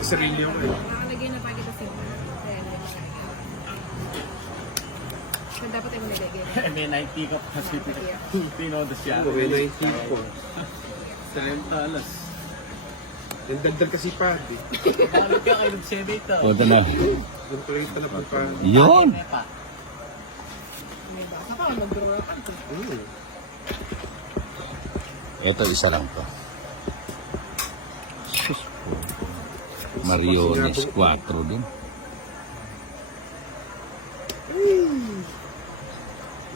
Nagsarili ako eh. Nakalagay na pa kita simple. Ayan, yan. So, dapat ay malagay. May 90 ka pa kasi tinodo siya. May 90 po. 30 alas. Nagdagdag kasi pa. Bakit ka kayo nag-sedate O, ito na. Yung 30 na po pa. Yun. May basa ka, mag-draw-draw ka. Ito, isa lang to. Sus po. Mariones 4 din.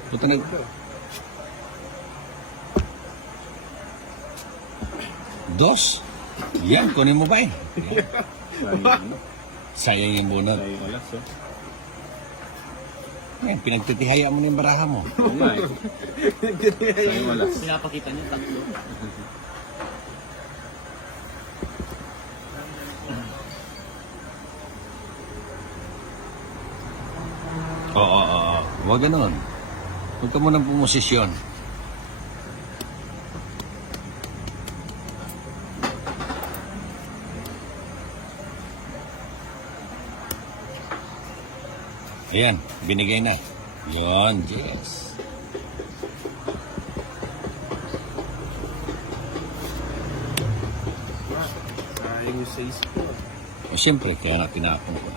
Puta na. Dos. Yan, kunin mo ba eh? Sayang yung bunot. Sayang alas, oh. Yan, pinagtitihaya mo na yung baraha mo. Oo nga eh. Sayang alas. Pinapakita niyo tatlo. Oo. Huwag ganun. Huwag ka munang pumosisyon. Ayan, binigay na. Yun, yes. Sayang yung size po. O, siyempre, kaya nga tinapon ko.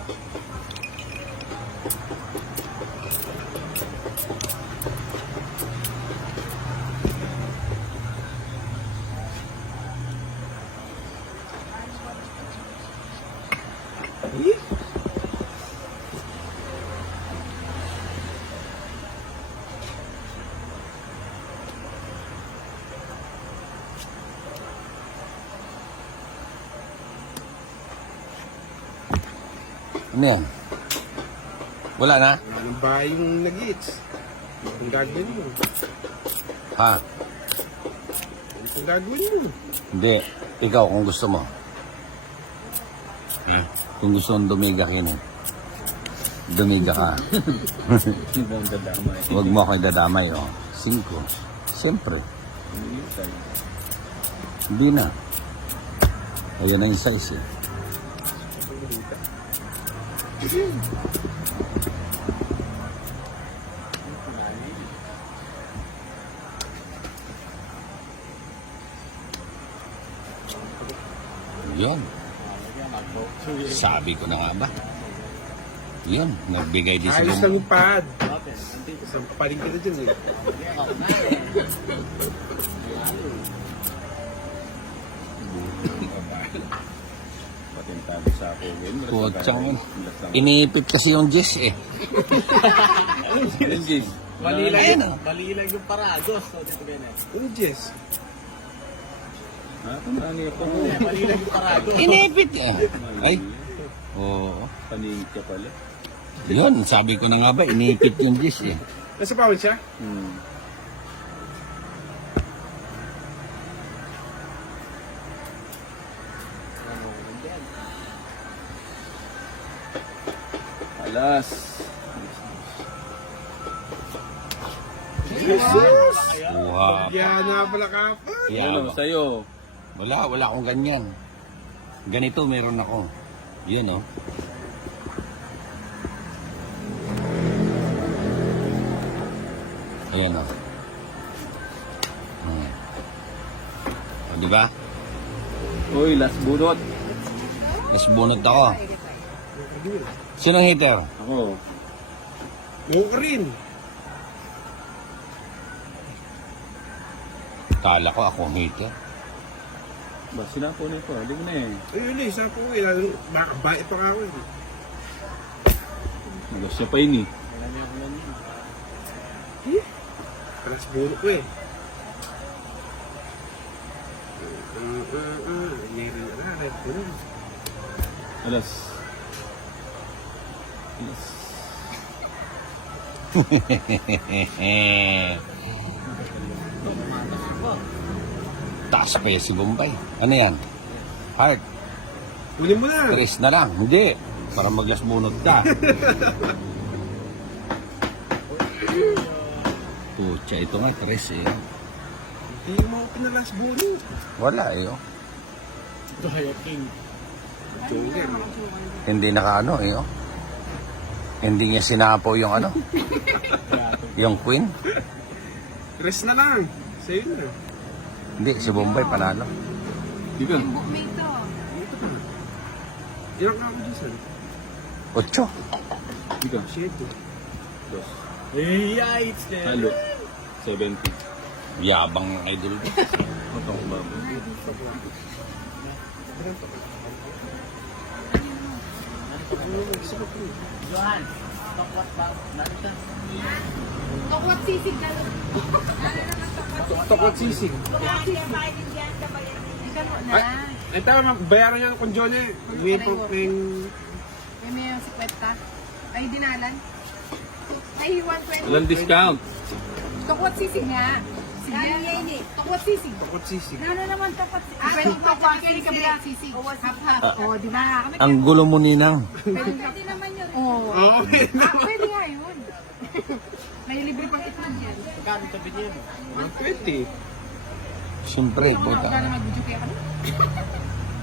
Ano yan? Wala na? Wala nang bahay yung nag-hits. Ang gagawin mo. Ha? Ang gagawin mo. Hindi. Ikaw, kung gusto mo. Ha? Kung gusto mong dumiga ka nun. Dumiga ka. Ibang dadamay. Huwag mo ako idadamay, oh. 5. Siyempre. Hindi na. Ayun na yung size, eh. Yun. Sabi ko na nga ba? Yun, nagbigay din sa Ayos lang yung pad. Okay. Isang paling kita dyan eh. Patentado sa ako. Putsang yun. Iniipit kasi yung Jess eh. Ayun, Jis. Mali lang yun. Mali lang yung paragos. So, dito ganyan. Ano, Jess? Ha? Ano yung mali lang yung paragos. Iniipit eh. Ay. Oo. Paningit ka pala. Yun, sabi ko na nga ba, iniipit yung Jess eh. Nasa pawin siya? Alas. Jesus! Wow. Yan na pala kapal. Ano, sa'yo. Wala akong ganyan. Ganito meron ako. Yun oh. Ayan oh. O, diba? Uy, last bunot. Mas bunot ako. Sino ang hitter? Ako. Oo ka rin. Kala ko ako ang hitter. Ba, sinapo na ito. Hindi mo na eh. Ayun eh, sabi ko eh. Baka bae pa nga ako eh. Magas siya pa yun eh. Palas bulo ko eh. Meron na rin. Alas. Alas. Taas pa yan si Bombay. Ano yan? Heart. Kunin mo na. 3 na lang. Hindi. Para maglas bunot ka. Pucha, ito nga 3 eh. Hindi mo ako pinalas bulo. Wala eh. Oh. Ito kaya king. Joker. Hindi nakaano eh. Oh. Hindi niya sinapo yung ano. Yung queen. Rest na lang. Sa'yo na. Hindi, si Bombay panalo. Di ba? Yung bookmate to. Ilang ako dyan, sir? 8. Di ba? 7. Dos. Halo. 70. Yabang idol ko. Ito ang babo. Tokwat sisig na lang. Tokwat sisig. Ikaw na. Ay, ito, bayaran niya ng Johnny. Wait po ng... May yung 50. Ay, dinalan. Ay, 120. Walang discount. Tokwat sisig nga. Sige. Tokwat sisig. Tokwat sisig. Ano naman tokwat sisig? Ah, tokwat sisig. Half-half. Oh, di ba? Ang gulo mo, Ninang. Pwede naman yun. Oo. Oo, okay Ah, naman. pwede nga yun. May libre pang itlog yan. 120. Siyempre, Ito puta. na mag-video kaya kami.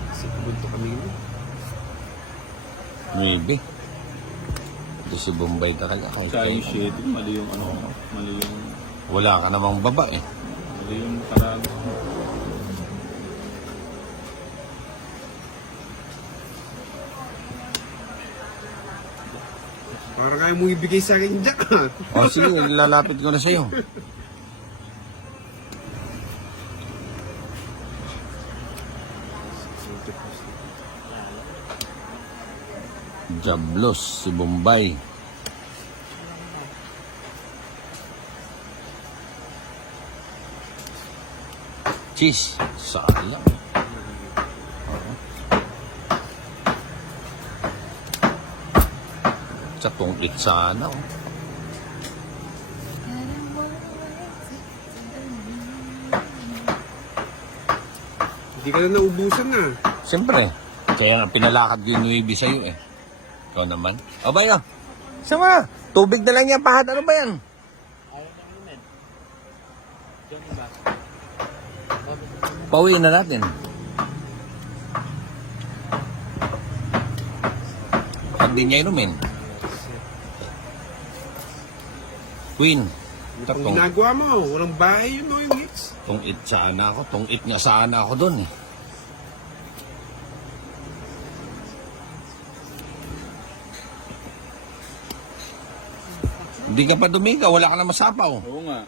Kasi pumunta kami yun. Maybe. Ito si Bombay talaga. Kahit Sa yung kayo. shade, mali yung ano, mali yung, Wala ka namang baba eh. mali yung karago. Parang kaya mo ibigay sa akin dyan. O sige, lalapit ko na sa'yo. Jablos si Bombay. Cheese. Sayang. Sa tungkit sana. Oh. Hindi ka na naubusan na. Siyempre. Kaya pinalakad ko yung UAB sa'yo eh. Ikaw naman. O ba yun? Sama. Tubig na lang yan pahat. Ano ba yan? Pauwiin na natin. Pag di niya inumin. Queen. Ang ginagawa mo, walang bahay yun, no, yung hits. Tungit sana ako. Tungit nga sana ako doon eh. Hindi ka pa dumiga. Wala ka na masapaw. Oo nga.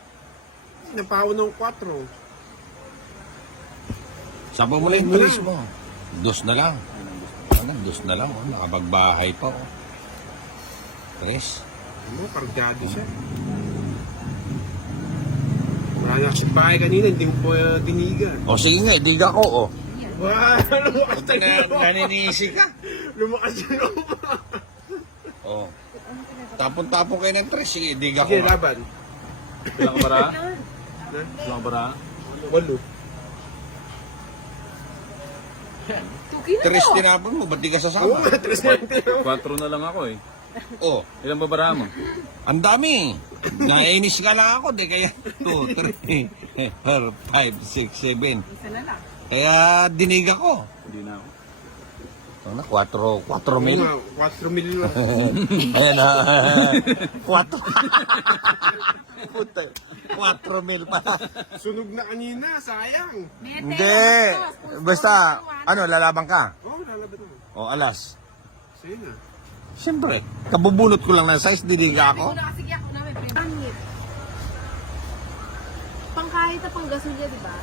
Napaw ng 4. Sapaw mo na yung Wala. bilis mo. Dos na lang. Ano, dos na lang. Oh. Nakapagbahay pa. Oh. Tres. Ano, pargado siya. Wala na kasi bahay kanina, hindi mo po dinigan. O sige nga, diga ko. Oh. Wow, lumakas na yun. Naninisi ka. Lumakas na yun. Oh. Tapon-tapon kayo ng tres. Sige, diga ko. Sige, laban. Ilang bara? Ilang bara? 8. Tuki na Tres to. tinapon mo. Ba't di ka Oo sasama? nga, 3 4 na lang ako eh. Oh. Ilang babara mo? Ang dami. Nainis ka lang ako. Di kaya 2, 3, 4, 5, 6, 7. Isa na lang. Kaya diniga ko. Hindi na ako. Ano, 4 mil. 4 million. Ayan na. 4. Puta. 4 mil pa. Sunog na kanina, sayang. Hindi. Basta, ano, lalaban ka? Oo, lalaban na. O, alas. Sa'yo na. Siyempre, kabubunot ko lang ng size, diniga Ako ako. na kasi ako na may premium. Pangkahit na pang gasolya, di ba?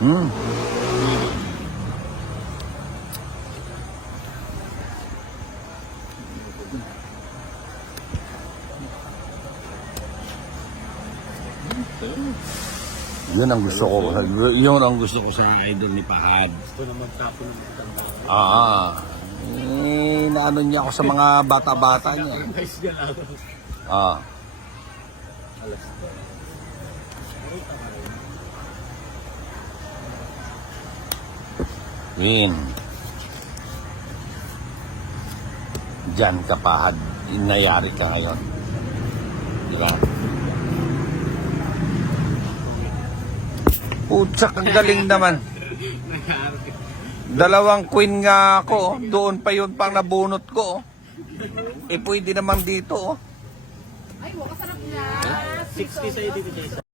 Hmm. Yun ang gusto ko. Yun ang gusto ko sa idol ni Pahad. Gusto na magtapon ng maganda. Naano niya ako sa mga bata-bata niya. Nice ka lang. Ah. Win. Diyan ka pa, inayari ka ngayon. Diba? Putsak, ang galing naman. Dalawang queen nga ako, oh. Doon pa yun pang nabunot ko. Oh. Eh, pwede naman dito. Oh. Ay, wakasarap na. 60 sa'yo dito, Jason.